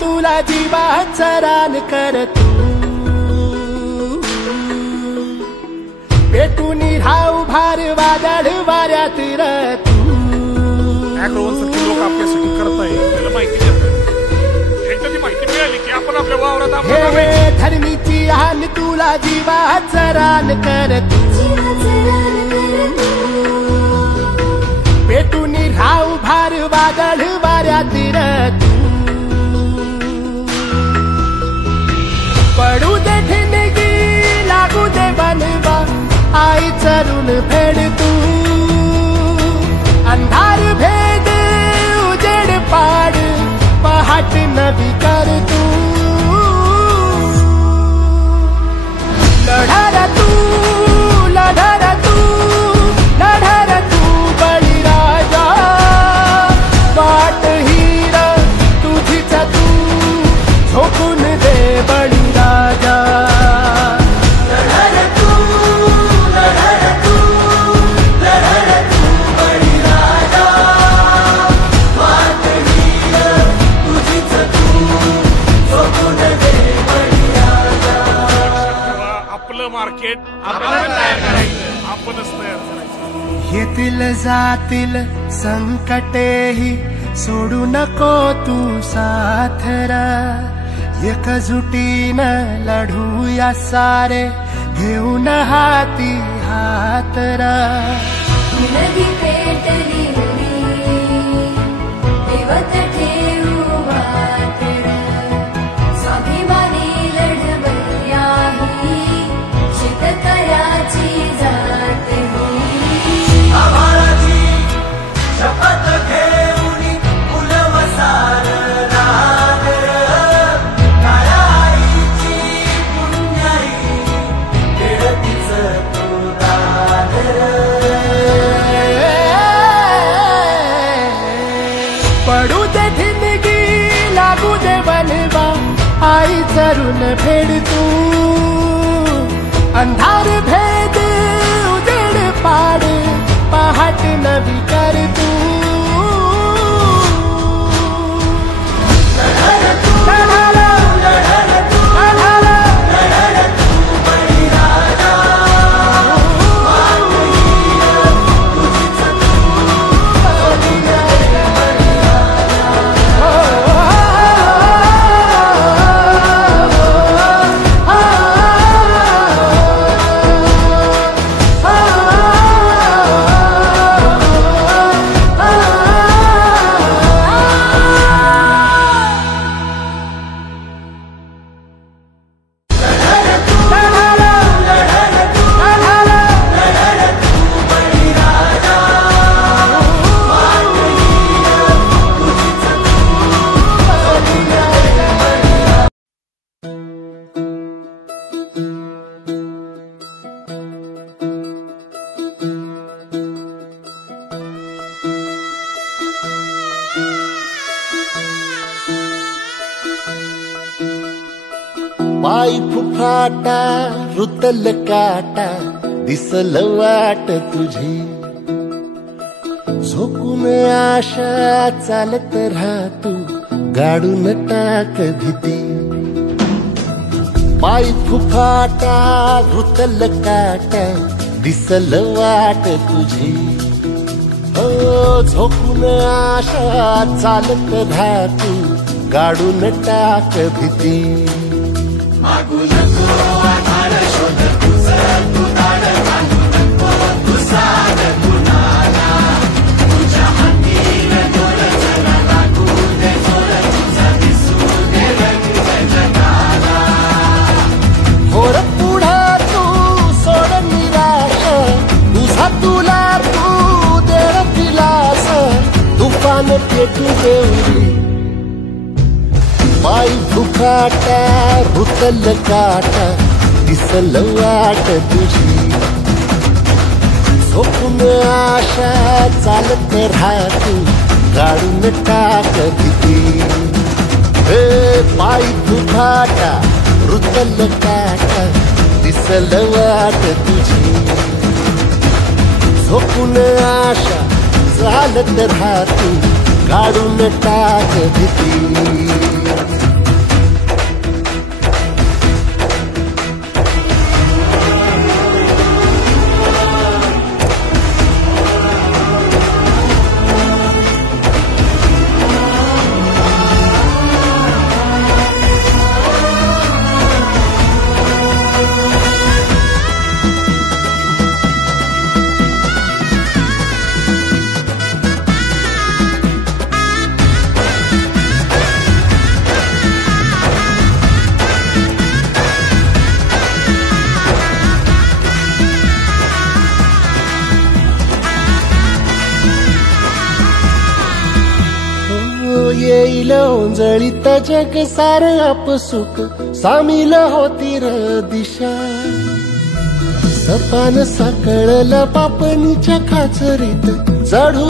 तुला जीवाचा रान कर तू पेटून राहू भार वादळ वाऱ्यात र तू लोक आपल्यासाठी करताय त्याला माहिती देतात एकदा ती माहिती मिळाली की आपण आपल्या वावरात हे धरणीची आन तुला जीवाचा रान कर तू पेटून राहू भार वादळ वाऱ्यात र तू पडू दे ठिणगी लागू दे बनवा आई चरून फेड तू अंधार भेद उजेड पाड पहाट नवी कर तू लढार तू लढार तू लढार तू बळीराजा वाट हीर तुझीच तू झोकून दे बळी मार्केट आपणच तयार करायचं आपणच तयार करायचं येतील जातील संकटेही सोडू नको तू साथरा एकजुटीनं लढूया सारे घेऊन हाती हातरा नदी पेटली देवत ठेवू वाटरा स्वाभिमानी लढवया शेतकऱ्याची जात आभाळाची शपथ घेऊन फुलवसार रागर काळाईची पुण्याई खेळतीच तो दादर पडू दे ठिणगी लागू दे बनवा आई चरून फेड तू अंधार भेद उजेड पाड पहाट नवी कर तू पाय फुफाटा रुतल काटा दिसल वाट तुझी झोकून आशा चालत राहतू गाडून टाक भीती पाय फुफाटा रुतल काटा दिसल वाट तुझी हो झोकून आशा चालत राहतू गाडून टाक भीती मागू नको आधार शोध तुझं तू दाड भेटू देवरी पायी फुकाटा रुतल काटा दिसल वाट तुझी झोपून आशा चालत राहतो काढून टाक भीती पायी फुकाटा रुतल काटा दिसल वाट तुझी झोपून आशा चालत राहतो काढून टाक भीती येईल ओंजळीत जग सार आपसुक सामील होती र दिशा सपान साकळला पापणीच्या खाचरीत चढू